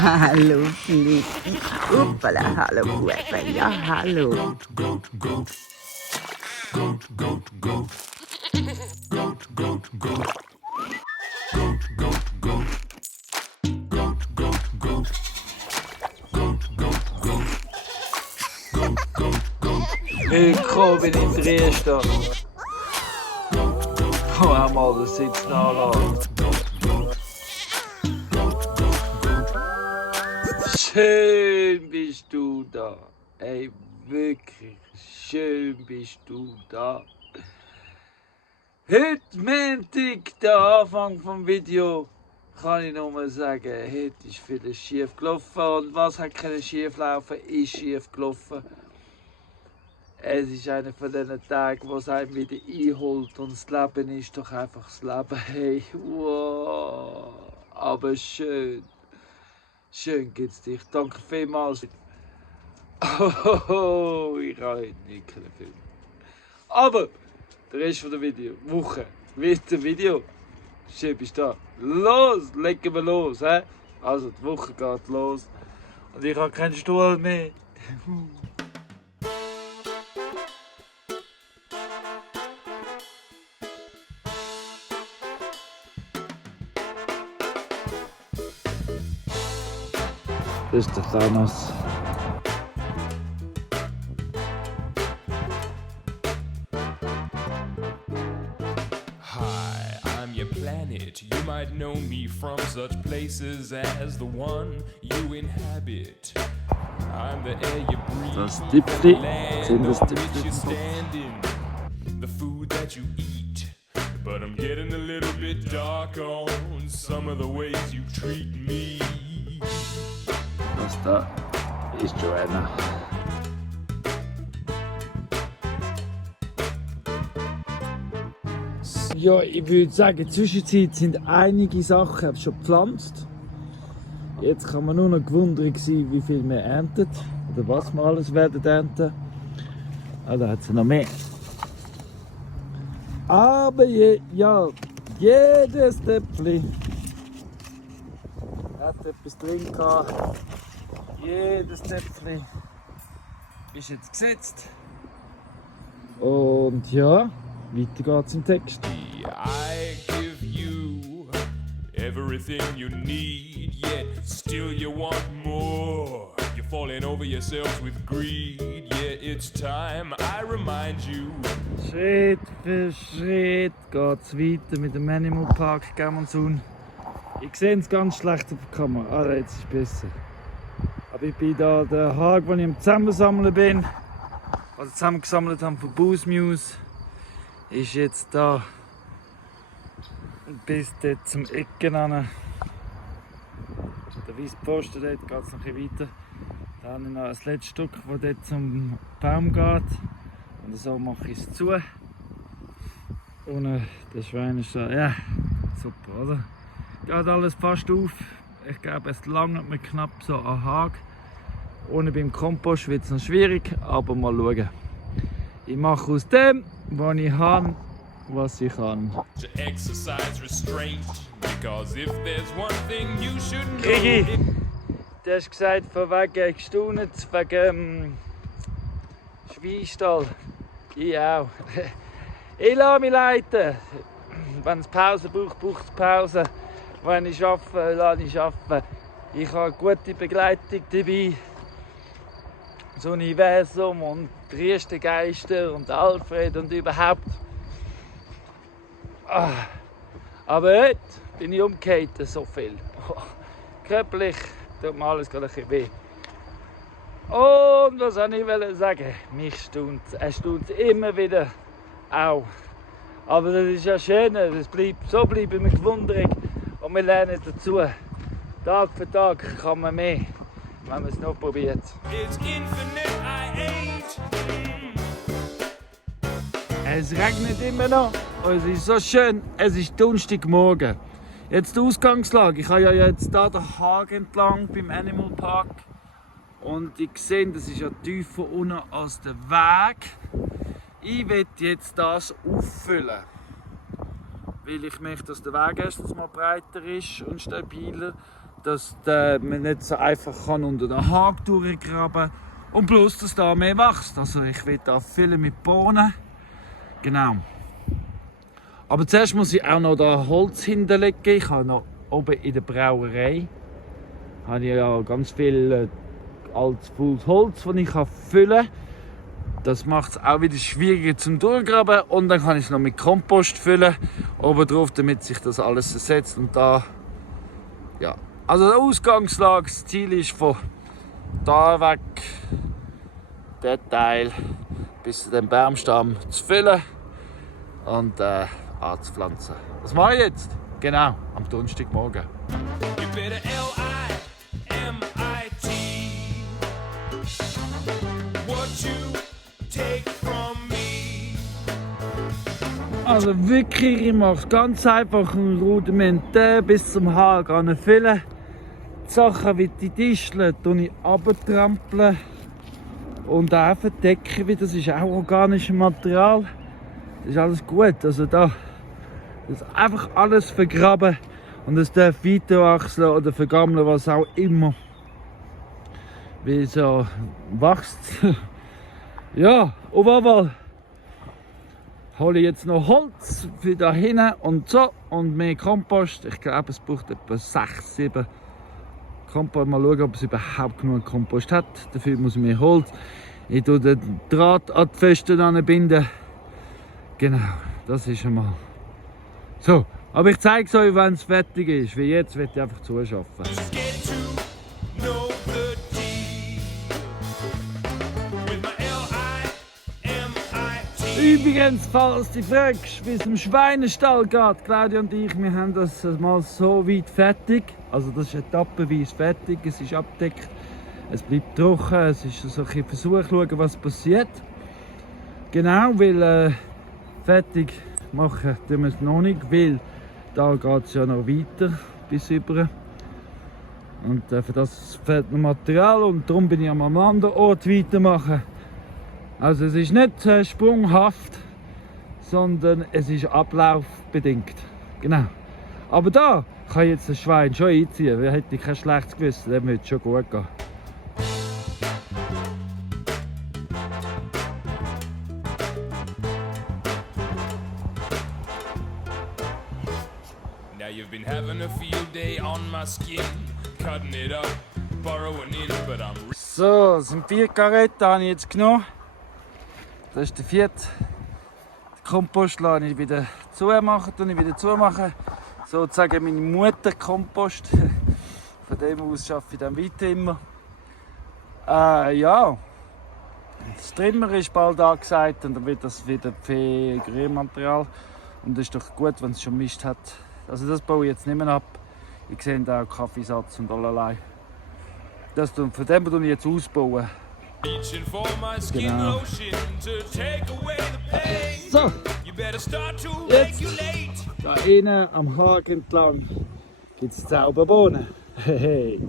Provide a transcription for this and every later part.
Hallo Flicken. Uppala, hallo Huepen. Ja, hallo. Willkommen in Dresden. Komm einmal den Sitz nachladen. Schön bist du da. Ey, wirklich schön bist du da. Heute Montag, der Anfang vom Video, kann ich nur mal sagen, heute ist vieles schief gelaufen. Und was hat können schief laufen, ist schief gelaufen. Es ist einer von diesen Tagen, wo es einem wieder einholt und das Leben ist doch einfach das Leben. Hey, wow, aber schön. Schön geht's dich. Danke vielmals. Oh, ich habe heute nicht können filmen. Aber der Rest von der Woche wird ein Video. Schön bist du da. Los, legen wir los. He? Also die Woche geht los. Und ich habe keinen Stuhl mehr. Das ist der Thanos. Hi, I'm your planet. You might know me from such places as the one you inhabit. I'm the air you breathe, Das Dipfli. the land Sehen das on Dipfli which you vom Kopf? stand in, the food that you eat. But I'm getting a little bit dark on some of the ways you treat me. Das da ist Joanna. Ja, ich würde sagen, in der Zwischenzeit sind einige Sachen schon gepflanzt. Jetzt kann man nur noch gewundert sein, wie viel wir ernten oder was wir alles werden ernten. Ah, da hat es noch mehr. Aber jedes Töpfli hat etwas drin gehabt. Jedes Töpfli ist jetzt gesetzt. Und ja, weiter geht's im Text. I give you everything you need, yet still you want more. You're falling over yourself with greed, yet it's time I remind you. Schritt für Schritt geht's weiter mit dem Animal Park Gamonsun. Ich sehe es ganz schlecht auf der Kamera. Ah, jetzt ist es besser. Aber ich bin da der Hag, wo ich am Zusammensammeln bin. Also zusammengesammelt haben von Booze Muse. Ist jetzt da bis dort zum Ecken an. Der weiße Posten, dort geht es noch ein bisschen weiter. Da habe ich noch das letzte Stück, das dort zum Baum geht. Und so mache ich es zu. Und der Schwein ist da, ja, super, oder? Geht alles fast auf. Ich glaube, es langt mir knapp so an Hag. Ohne beim Kompost wird es noch schwierig, aber mal schauen. Ich mache aus dem, was ich habe, was ich kann. To exercise restraint, because if there's one thing you should know. Krigi, du hast gesagt, von wegen gestaunet, wegen Schweinstall. Ich auch. Ich lasse mich leiten. Wenn es Pause braucht, braucht es Pause. Wenn ich arbeite, lasse ich arbeiten. Ich habe gute Begleitung dabei. Das Universum und die ersten Geister und Alfred und überhaupt. Aber heute bin ich umgekehrt so viel. Körperlich tut mir alles gerade ein bisschen weh. Und was wollte ich sagen? Mich staunt es immer wieder auch. Aber das ist ja schön, so bleiben wir gewundert und wir lernen dazu. Tag für Tag kann man mehr, wenn man es noch probiert. It's infinite, I ain't. Es regnet immer noch und es ist so schön, es ist Donnerstagmorgen. Jetzt die Ausgangslage, ich habe ja jetzt hier den Hag entlang beim Animal Park und ich sehe, das ist ja tiefer unten als der Weg. Ich will jetzt das auffüllen, weil ich möchte, dass der Weg erstens mal breiter ist und stabiler, dass man nicht so einfach kann unter den Haken durchgraben kann. Und plus, dass da mehr wächst. Also ich will da füllen mit Bohnen. Genau. Aber zuerst muss ich auch noch da Holz hinterlegen. Ich habe noch oben in der Brauerei habe ich ja ganz viel altes Holz, das ich füllen kann. Das macht es auch wieder schwieriger zum Durchgraben. Und dann kann ich es noch mit Kompost füllen, oben drauf, damit sich das alles ersetzt. Und da, ja. Also die Ausgangslage, das Ziel ist von da weg, der Teil, bis zu dem Baumstamm zu füllen und anzupflanzen. Was mache ich jetzt? Genau, am Donnerstagmorgen. You better L-I-M-I-T. What you take from me. Also wirklich, ich mache ganz einfach ein Rudiment bis zum Haken füllen. Die Sachen wie die Disteln tue ich runtertrampeln und auch verdecken, weil das ist auch organisches Material. Das ist alles gut. Also da das ist einfach alles vergraben und es darf weiterwachsen oder vergammeln, was auch immer. Wie so wächst. Ja, auf jeden Fall hole ich jetzt noch Holz für da hinten und so und mehr Kompost. Ich glaube, es braucht etwa 6, 7 Kompost. Mal schauen, ob es überhaupt genug Kompost hat. Dafür muss ich mehr Holz. Ich tue den Draht an die Pfosten anbinden. Genau, das ist schon mal. So, aber ich zeige es euch, wenn es fertig ist. Wie jetzt wird ich einfach zuschaffen. Just get to know the deal. With my L-I-M-I-T. Übrigens, falls du fragst, wie es im Schweinestall geht, Claudia und ich, wir haben das mal so weit fertig. Also das ist etappenweise fertig, es ist abgedeckt, es bleibt trocken, es ist so ein Versuch, schauen, was passiert. Genau, weil fertig machen tun wir es noch nicht, weil da geht es ja noch weiter bis über. Und für das fehlt noch Material und darum bin ich am anderen Ort weitermachen. Also es ist nicht sprunghaft, sondern es ist ablaufbedingt. Genau. Aber da kann jetzt das Schwein schon einziehen, weil hätte ich kein schlechtes Gewissen, dann würde es schon gut gehen. Now you've been having a field day on my skin, cutting it up, burrowing in, but I'm So, das sind 4 Karetten, habe ich jetzt genommen. Das ist der 4. Den Kompost lasse ich wieder zumachen. Sozusagen meine Mutter-Kompost. Von dem aus arbeite ich dann weiter immer. Ja, das Trimmer ist bald angesagt und dann wird das wieder für Grünmaterial. Und das ist doch gut, wenn es schon Mist hat. Also das baue ich jetzt nicht mehr ab. Ich sehe da auch Kaffeesatz und allerlei. Von dem tue ich jetzt ausbauen. reaching for my skin Genau. lotion to take away the pain. So, You better start to Jetzt. regulate. da innen am Haken entlang gibt es Zauberbohnen. Hey.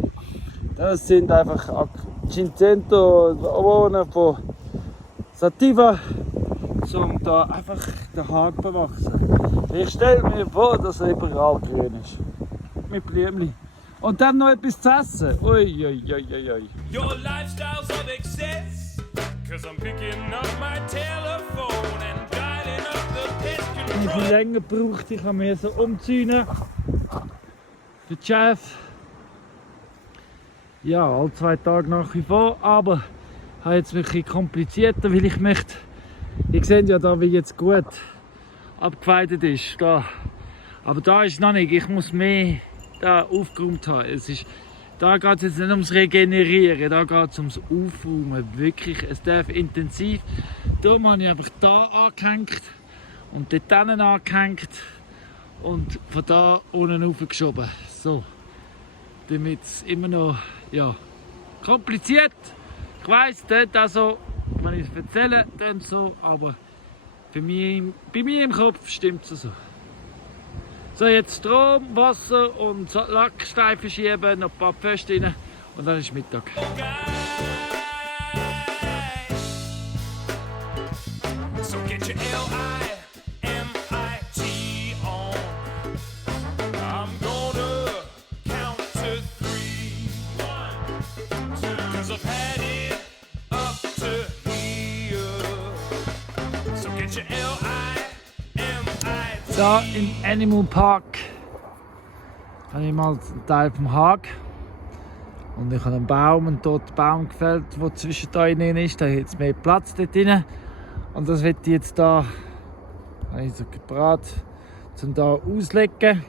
Das sind einfach 500 Bohnen von Sativa, um da einfach den Haken zu bewachsen. Ich stelle mir vor, dass er überall grün ist. Mit Blümchen. Und dann noch etwas zu essen. Ui, ui, ui, ui, ui. Your lifestyle's of excess. Cause I'm picking up my telephone and dialing up the pest Wie control. viel länger braucht ich, mir so umziehen. Für den Chef. Ja, alle 2 Tage nach wie vor, aber ich habe jetzt wirklich komplizierter, weil ich möchte. Ihr seht ja da, wie jetzt gut abgeweidet ist. Da. Aber da ist noch nicht. Ich muss mehr da aufgeräumt haben. Da geht es jetzt nicht ums Regenerieren, da geht es ums Aufräumen. Wirklich, es darf intensiv. Darum habe ich einfach da angehängt und dort hinten angehängt und von da unten raufgeschoben. So. Damit es immer noch kompliziert. Ich weiss, dort also, wenn ich es erzähle, dann so, aber bei mir im Kopf stimmt es so. So, jetzt Strom, Wasser und Lackstreifen schieben, noch ein paar Pfosten rein und dann ist Mittag. So get your L-I-M-I-T on. I'm gonna count to 3. Da im Animal Park habe ich mal einen Teil vom Hag. Und ich habe einen Baum, einen toten Baum gefällt, der zwischen da drin ist. Da hat jetzt mehr Platz dort drin. Und das wird jetzt da also gebraten, um da auslegen.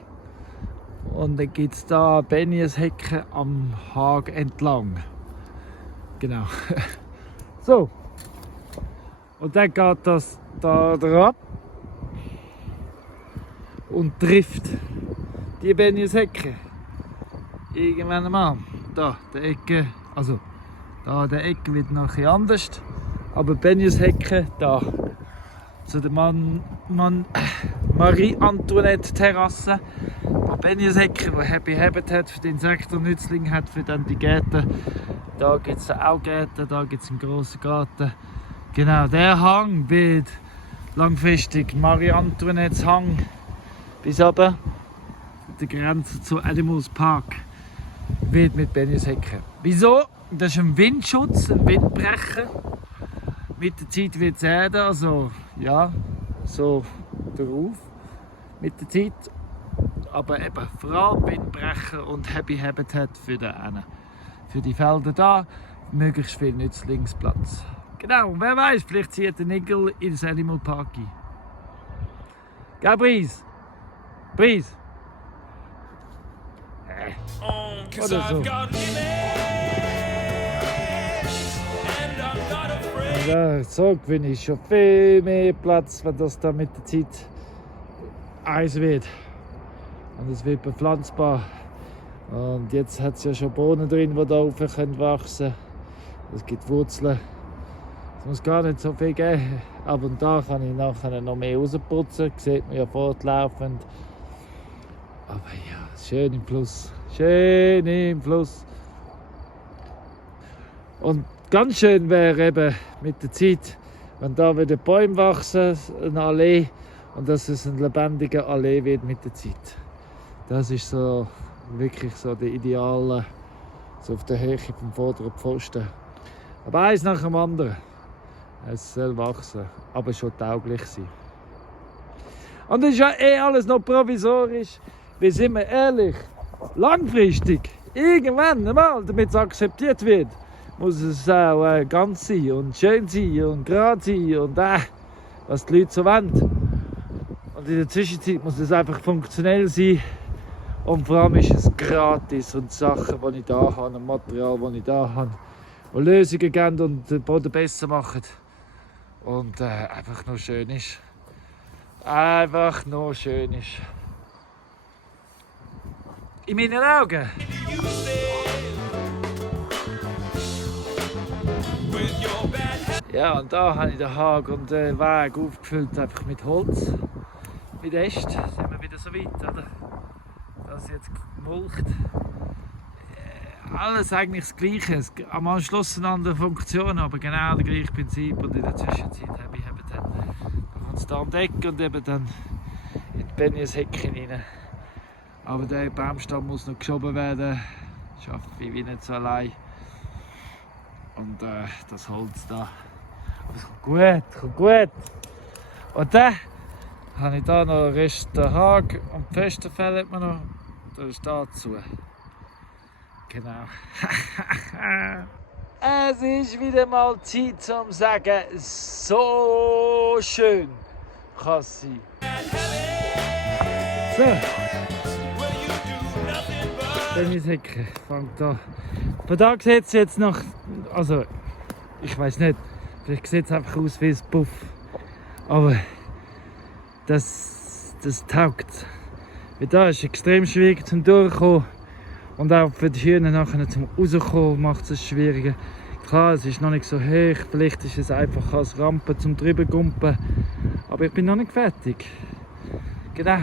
Und dann gibt es da Benjeshecken am Hag entlang. Genau. So. Und dann geht das da drauf und trifft die Benjeshecke. Irgendwann einmal. Da, der Ecke, also da der Ecke wird noch ein anders. Aber Benjeshecke da. Zu der Marie-Antoinette Terrasse. Wo Benjeshecke, wo Happy Habitat für die Insekten und Nützlinge hat, für dann die Gärten. Da gibt es auch Gärten, da gibt es einen grossen Garten. Genau, der Hang wird langfristig Marie-Antoinettes Hang bis runter, die Grenze zu Animals Park, wird mit Benjeshecke. Wieso? Das ist ein Windschutz, ein Windbrecher. Mit der Zeit wird es ernten, also ja, so darauf mit der Zeit. Aber eben vor allem Windbrecher und Happy Habitat für die Felder da, möglichst viel Nützlingsplatz. Genau, und wer weiß, vielleicht zieht der Nigel ins Animal Park ein. Gell, Bries? Bries? Oder so. Ja, so gewinne ich schon viel mehr Platz, wenn das dann mit der Zeit Eis wird. Und es wird bepflanzbar. Und jetzt hat es ja schon Bohnen drin, die da rauf wachsen können. Es gibt Wurzeln. Es muss gar nicht so viel geben. Aber und da kann ich nachher noch mehr rausputzen. Das sieht man ja fortlaufend. Aber ja, schön im Fluss. Schön im Fluss. Und ganz schön wäre eben mit der Zeit, wenn da wieder Bäume wachsen, eine Allee. Und dass es ein lebendiger Allee wird mit der Zeit. Das ist so wirklich so der Ideale, so auf der Höhe vom vorderen Pfosten. Aber eins nach dem anderen. Es soll wachsen, aber schon tauglich sein. Und das ist ja alles noch provisorisch. Wir sind wir ehrlich, langfristig, irgendwann einmal, damit es akzeptiert wird, muss es auch ganz sein und schön sein und gerade sein und was die Leute so wollen. Und in der Zwischenzeit muss es einfach funktionell sein. Und vor allem ist es gratis und die Sachen, die ich da habe, und Material, das ich da habe, die Lösungen geben und den Boden besser machen. Und einfach nur schön ist. Einfach nur schön ist. In meinen Augen. Ja, und da habe ich den Hag und den Weg aufgefüllt einfach mit Holz, mit Ästen. Sind wir wieder so weit, oder? Das jetzt gemulcht. Alles eigentlich das Gleiche. Am Schluss eine andere Funktion, aber genau das gleiche Prinzip. Und in der Zwischenzeit habe ich eben dann, kommt es da um die Ecke und eben dann in die Benjeshecken rein. Aber der Baumstamm muss noch geschoben werden. Das schaffe ich wie nicht so allein. Und das Holz da. Aber es kommt gut. Und dann habe ich da noch den Rest der Hag und die Pfosten fehlen mir noch. Das ist dazu. Genau. Es ist wieder mal Zeit zum Sagen, so schön kann es sein. So. Benjeshecke fängt an. Von da sieht es jetzt noch, also ich weiß nicht, vielleicht sieht es einfach aus wie ein Puff. Aber das taugt. Weil da ist es extrem schwierig zum Durchkommen. Und auch für die Hühner nachher zum Rauskommen macht es schwieriger. Klar, es ist noch nicht so hoch, vielleicht ist es einfach als Rampe zum drübergumpen. Aber ich bin noch nicht fertig. Genau.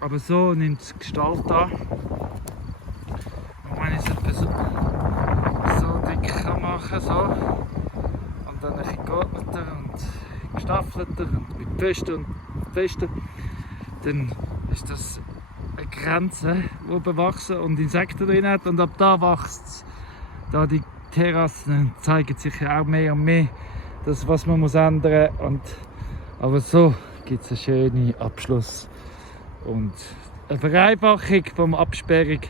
Aber so nimmt es Gestalt an. Und wenn ich es etwa so dick machen kann, so. Und dann ein bisschen geordneter und gestaffelter und mit Pfosten und Pfosten, dann ist das eine Grenze, die bewachsen und Insekten drin hat. Und ab da wächst es. Da die Terrassen zeigen sich ja auch mehr und mehr, das, was man muss ändern muss. Aber so gibt es einen schönen Abschluss und eine Vereinfachung vom Absperrung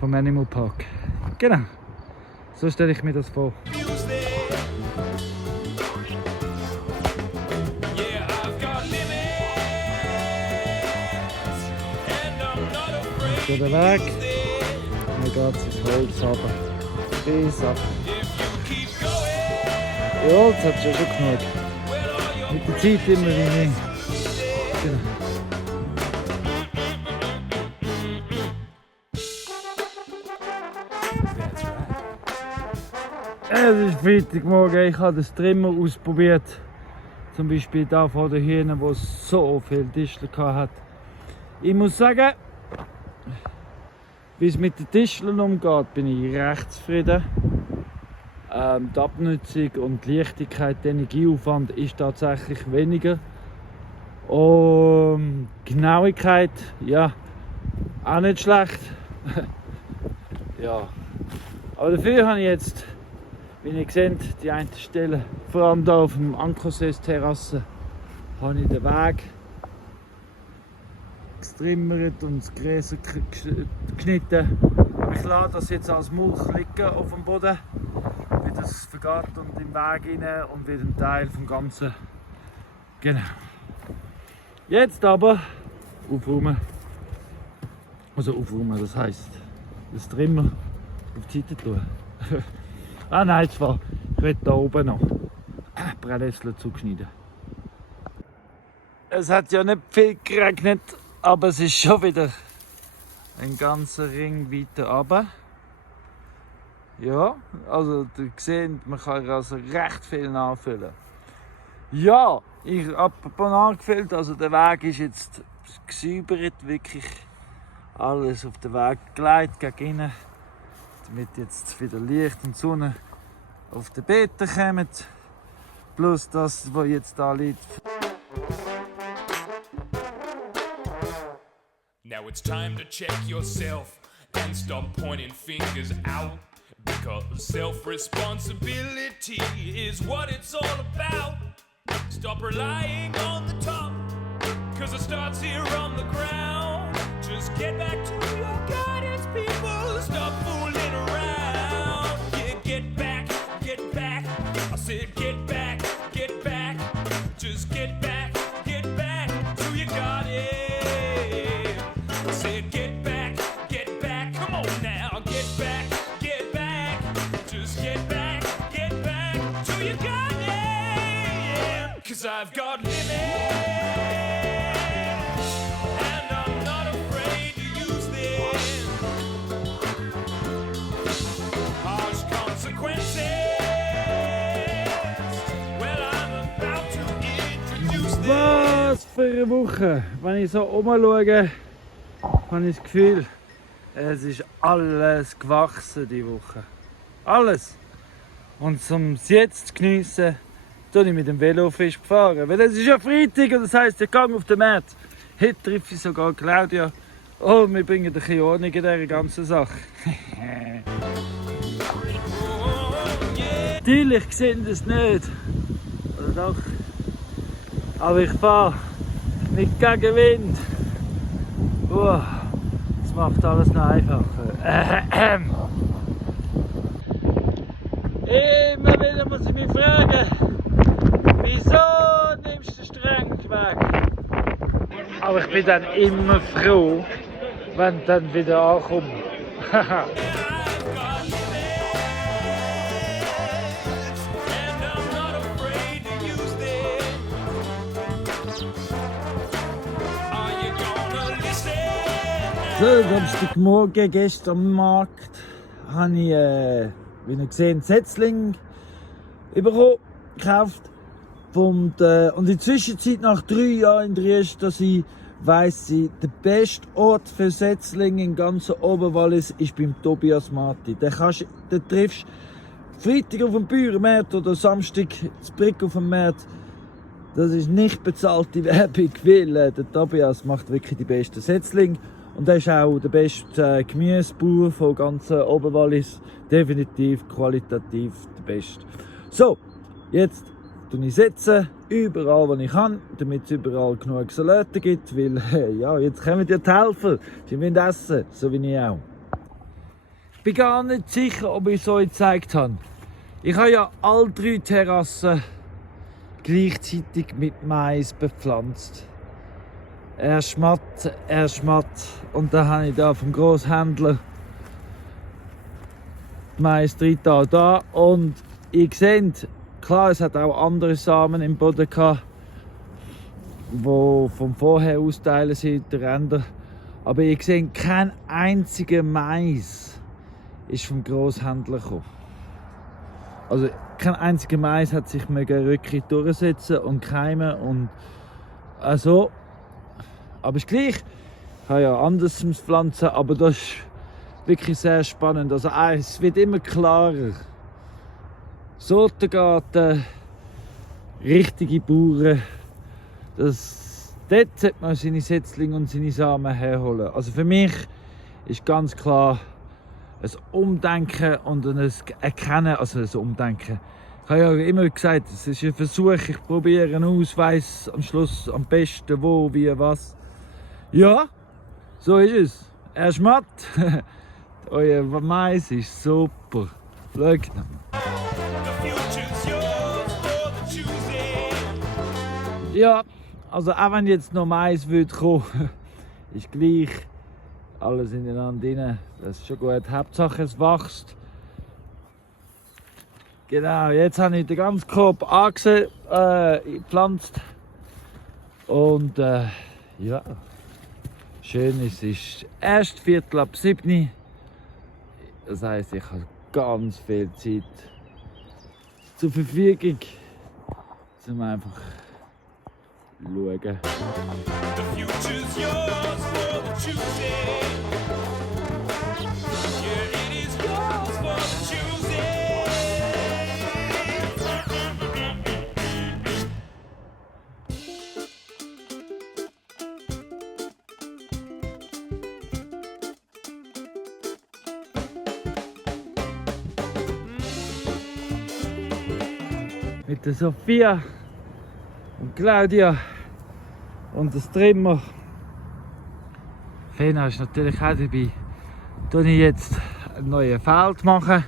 vom Animal Park. Genau, so stelle ich mir das vor. So der Weg, und dann geht es ins Holz runter. Bis ab. Ja, Holz hat es ja schon genug. Mit der Zeit immer mehr. Genau. Es ist Freitagmorgen, ich habe den Trimmer ausprobiert. Zum Beispiel da vor den Hühnern, wo es so viele Tischler hat. Ich muss sagen, wie es mit den Tischlern umgeht, bin ich recht zufrieden. Die Abnutzung und die Leichtigkeit, der Energieaufwand ist tatsächlich weniger. Und Genauigkeit, ja, auch nicht schlecht. Ja. Aber dafür habe ich jetzt, wie ihr seht, die eine Stelle, vor allem hier auf dem Ankersees-Terrasse, habe ich den Weg gestrimmert und das Gräser geschnitten. Ich lasse das jetzt als Mulch liegen auf dem Boden, wie das vergeht und im Weg rein und wird ein Teil vom Ganzen. Genau. Jetzt aber aufräumen. Also aufräumen, das heisst, das Trimmer auf die Seite tun. Ah nein, zwar, ich will hier oben noch Brennnessel zugeschnitten. Es hat ja nicht viel geregnet, aber es ist schon wieder ein ganzer Ring weiter runter. Ja, also ihr seht, man kann also recht viel nachfüllen. Ja, ich habe nachgefüllt, also der Weg ist jetzt gesäubert, wirklich alles auf den Weg gelegt gegen innen, damit jetzt wieder Licht und Sonne auf den Beeten kommen, plus das, was jetzt da liegt. Now it's time to check yourself and stop pointing fingers out, because self-responsibility is what it's all about. Stop relying on the top, cause it starts here on the ground. Just get back to your guidance, people. Stop fooling around. Yeah, get back, I said get back, just get back to your guardian. I said get back, come on now, get back, just get back to your guardian. Cause I've got limits, and I'm not afraid to use them. Harsh consequences. Well, I'm about to introduce them. Was für eine Woche! Wenn ich so umschaue, habe ich das Gefühl, es ist alles gewachsen diese Woche. Alles! Und um es jetzt zu geniessen, tue ich mit dem Velo frisch fahren. Weil es ist ja Freitag und das heisst, ich gehe auf den Markt. Heute treffe ich sogar Claudia. Oh, wir bringen ein bisschen Ordnung in dieser ganzen Sache. Natürlich sehen das nicht. Oder doch? Aber ich fahre nicht gegen Wind. Das macht alles noch einfacher. Immer wieder muss ich mich fragen, wieso nimmst du den strengen Weg? Aber ich bin dann immer froh, wenn ich dann wieder ankomme. So, Samstagmorgen, gestern am Markt, habe ich, wie ihr gesehen, Setzling bekommen, gekauft. Und in der Zwischenzeit, nach 3 Jahren in Triest, dass ich weiss, der beste Ort für Setzlinge im ganzen Oberwallis ist beim Tobias Marti. Den triffst du Freitag auf dem Bäuermarkt oder Samstag das Brick auf dem Markt. Das ist nicht bezahlte Werbung, weil der Tobias macht wirklich die besten Setzlinge. Und er ist auch der beste Gemüsebauer von ganzen Oberwallis. Definitiv qualitativ der beste. So, jetzt ich setze, überall wo ich kann, damit es überall genug Salate gibt, weil ja, jetzt kommen ja die Helfer, sie müssen essen, so wie ich auch. Ich bin gar nicht sicher, ob ich es euch gezeigt habe. Ich habe ja alle 3 Terrassen gleichzeitig mit Mais bepflanzt. Erst matt und dann habe ich da vom Grosshändler Mais drin da und ihr seht, klar, es hat auch andere Samen im Boden gehabt, die vom vorher austeilen sind, der Ränder. Aber ihr seht, kein einziger Mais ist vom Grosshändler gekommen. Also kein einziger Mais hat sich wirklich durchsetzen und keimen und also. Aber es ist gleich. Ich habe ja anders pflanzen, aber das ist wirklich sehr spannend. Also es wird immer klarer. Sortengarten, richtige Bauern. Dort sollte man seine Setzlinge und seine Samen herholen. Also für mich ist ganz klar ein Umdenken und ein Erkennen, also ein Umdenken. Ich habe ja immer gesagt, es ist ein Versuch, ich probiere einen Ausweis am Schluss am besten, wo, wie, was. Ja, so ist es. Er ist matt. Euer Mais ist super. Schaut. Ja, also auch wenn jetzt noch Mais würde kommen, ist gleich alles ineinander drin. Das ist schon gut. Hauptsache es wächst. Genau, jetzt habe ich den ganzen Korb angepflanzt. Und ja, schön ist, es ist erst 6:45. Das heisst, ich habe ganz viel Zeit zur Verfügung, um einfach zu schauen. The future's yours for the choosing. Yeah, it is yours for the choosing. Mit der Sophia und Claudia und der Trimmer. Fena ist natürlich auch dabei. Tue ich jetzt ein neues Feld machen.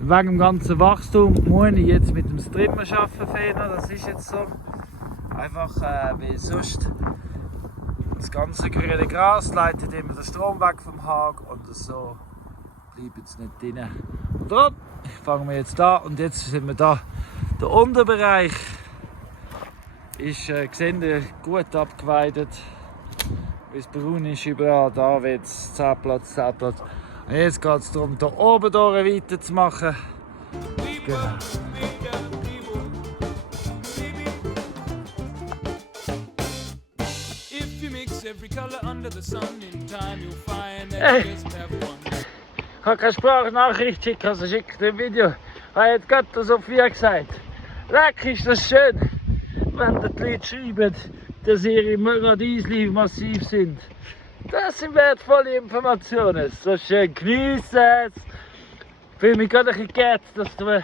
Wegen dem ganzen Wachstum muss ich jetzt mit dem Trimmer arbeiten, Fena. Das ist jetzt so. Einfach weil sonst das ganze grüne Gras leitet immer den Strom weg vom Hag und so bleibt es nicht drin. Und darum fangen wir jetzt an und jetzt sind wir da. Der Unterbereich ist gut abgeweidet. Es braun ist überall, da wird es 10 Platz. Und jetzt geht es darum, hier oben weiterzumachen. Genau. Ich habe keine Sprachnachricht schicken, also schickt ein Video. Ich habe jetzt gerade der Sophia gesagt. Leck, ist das schön, wenn die Leute schreiben, dass ihre Radiesli massiv sind. Das sind wertvolle Informationen. So schön, genieße es. Ich fühle mich gerade ein bisschen geehrt, dass du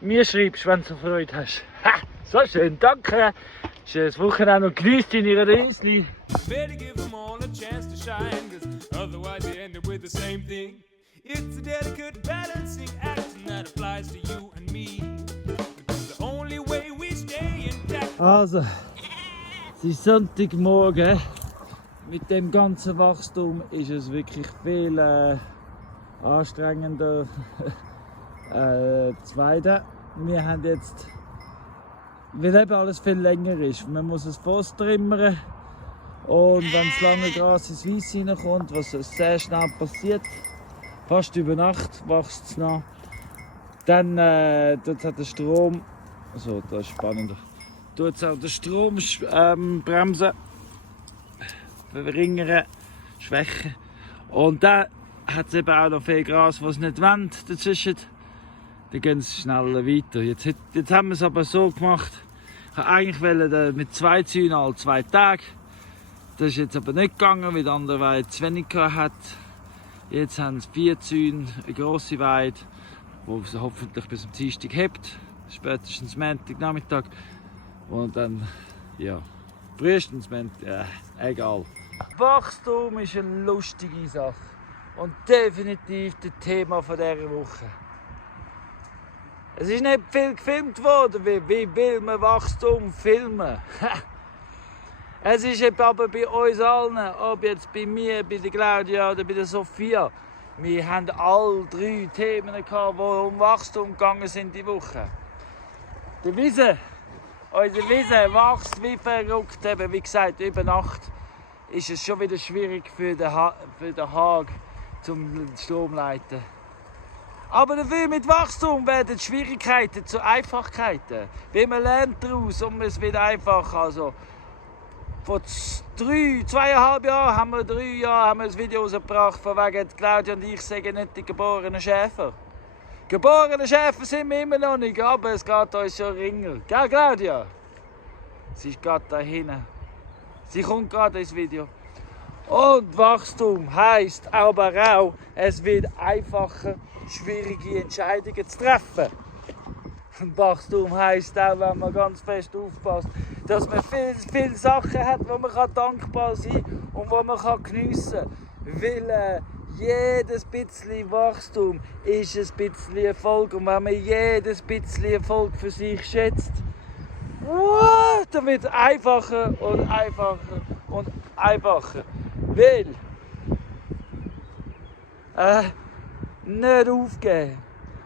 mir schreibst, wenn du so Freude hast. Ha, so schön, danke. Schönes Wochenende und genieß deine Radiesli. It's a delicate balancing act and that applies to you and me. Because the only way we stay intact. Also, es ist Sonntagmorgen. Mit dem ganzen Wachstum ist es wirklich viel anstrengender zu weiden. Wir haben jetzt, weil eben alles viel länger ist, man muss es vorstrimmern und wenn das lange Gras ins Weiss hineinkommt, was sehr schnell passiert, fast über Nacht wächst es noch. Dann dort hat der Strom, also das ist spannender, tut es auch den Strom bremsen, verringern, schwächen. Und dann hat es eben auch noch viel Gras, was nicht wollen dazwischen. Dann gehen sie schneller weiter. Jetzt haben wir es aber so gemacht, ich wollte eigentlich mit 2 Zäunen alle 2 Tage. Das ist jetzt aber nicht gegangen, weil der andere Weide zu wenig hat. Jetzt haben sie 4 Zäune, eine grosse Weide, die sie hoffentlich bis zum Dienstag hebt. spätestens Montagnachmittag. Und dann, ja, frühestens egal. Wachstum ist eine lustige Sache und definitiv das Thema dieser Woche. Es ist nicht viel gefilmt worden, wie will man Wachstum filmen? Es ist aber bei uns allen, ob jetzt bei mir, bei der Claudia oder bei der Sophia, wir haben alle 3 Themen gehabt, die um Wachstum gegangen sind die Woche. Der Wiese, unsere Wiese wächst wie verrückt, eben, wie gesagt, über Nacht ist es schon wieder schwierig für den Haag zum Strom leiten. Aber dafür mit Wachstum werden die Schwierigkeiten zu Einfachkeiten. Wie man lernt daraus und es wird einfach. Also, vor 2,5 Jahren haben wir 3 Jahre ein Video rausgebracht, von wegen Claudia und ich sagen nicht die geborenen Schäfer. Geborene Schäfer sind wir immer noch nicht, aber es geht uns schon ringer. Gell, Claudia? Sie ist gerade da hinten. Sie kommt gerade ins Video. Und Wachstum heisst aber auch, es wird einfacher, schwierige Entscheidungen zu treffen. Und Wachstum heisst auch, wenn man ganz fest aufpasst, dass man viele Sachen hat, wo man dankbar sein kann und wo man geniessen kann. Weil jedes bisschen Wachstum ist ein bisschen Erfolg. Und wenn man jedes bisschen Erfolg für sich schätzt, dann wird es einfacher und einfacher und einfacher. Weil nicht aufgeben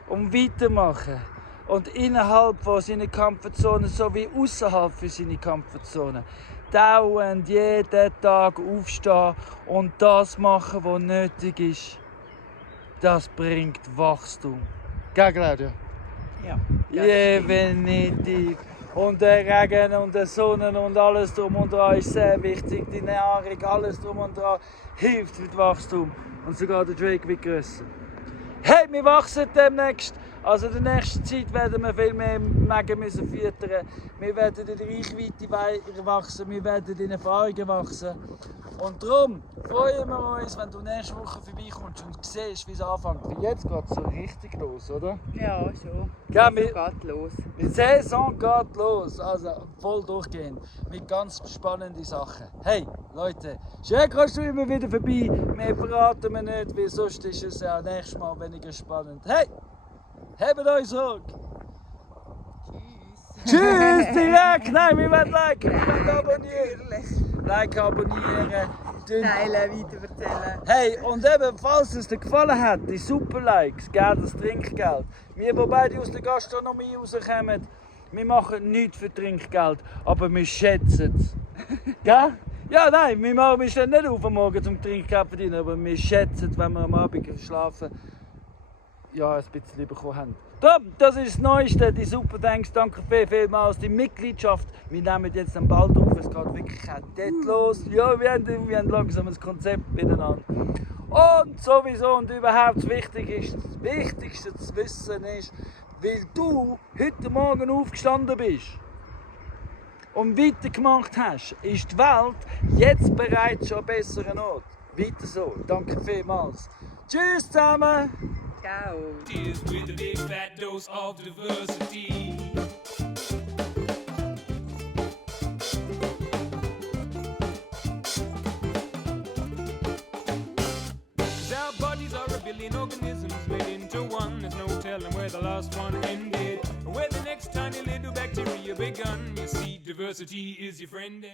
und weitermachen und innerhalb von seiner Komfortzone sowie außerhalb von seiner Komfortzone dauernd jeden Tag aufstehen und das machen, was nötig ist, das bringt Wachstum. Gell, Claudia? Ja. Definitiv. Und der Regen und der Sonne und alles drum und dran ist sehr wichtig. Die Nahrung, alles drum und dran hilft für das Wachstum. Und sogar der Drake wird grösser. Hey, wir wachsen demnächst. Also in der nächsten Zeit werden wir viel mehr Mägen müssen füttern. Wir werden in der Reichweite wachsen, wir werden in Erfahrungen wachsen. Und darum freuen wir uns, wenn du nächste Woche vorbeikommst und siehst, wie es anfängt. Weil jetzt geht es so richtig los, oder? Ja, schon. Ja, Geht los. Die Saison geht los, also voll durchgehend, mit ganz spannenden Sachen. Hey Leute, schön kommst du immer wieder vorbei, mehr verraten wir nicht, weil sonst ist es ja nächstes Mal weniger spannend. Hey, habt euch Sorge! Tschüss direkt! Nein, wir wollen liken, wir wollen abonnieren. Liken, abonnieren. Teilen, weiterverzählen. Hey, und eben, falls es dir gefallen hat, die super Likes, gell, das Trinkgeld. Wir, die beide aus der Gastronomie rauskommen, wir machen nichts für Trinkgeld, aber wir schätzen es. Gell? Ja, nein, wir stehen nicht auf am Morgen zum Trinkgeld zu verdienen, aber wir schätzen es, wenn wir am Abend schlafen, ja, ein bisschen bekommen haben. Darum, das ist das Neueste, die Super Thanks, danke vielmals, die Mitgliedschaft. Wir nehmen jetzt dann bald auf, es geht wirklich auch dort los. Ja, wir haben langsam ein Konzept miteinander. Und sowieso und überhaupt das Wichtigste zu wissen ist, weil du heute Morgen aufgestanden bist und weitergemacht hast, ist die Welt jetzt bereits schon ein besserer Ort. Weiter so, danke vielmals. Tschüss zusammen! Ciao. Tears with a big fat dose of diversity. 'Cause our bodies are a billion organisms made into one. There's no telling where the last one ended, or where the next tiny little bacteria begun. You see, diversity is your friend.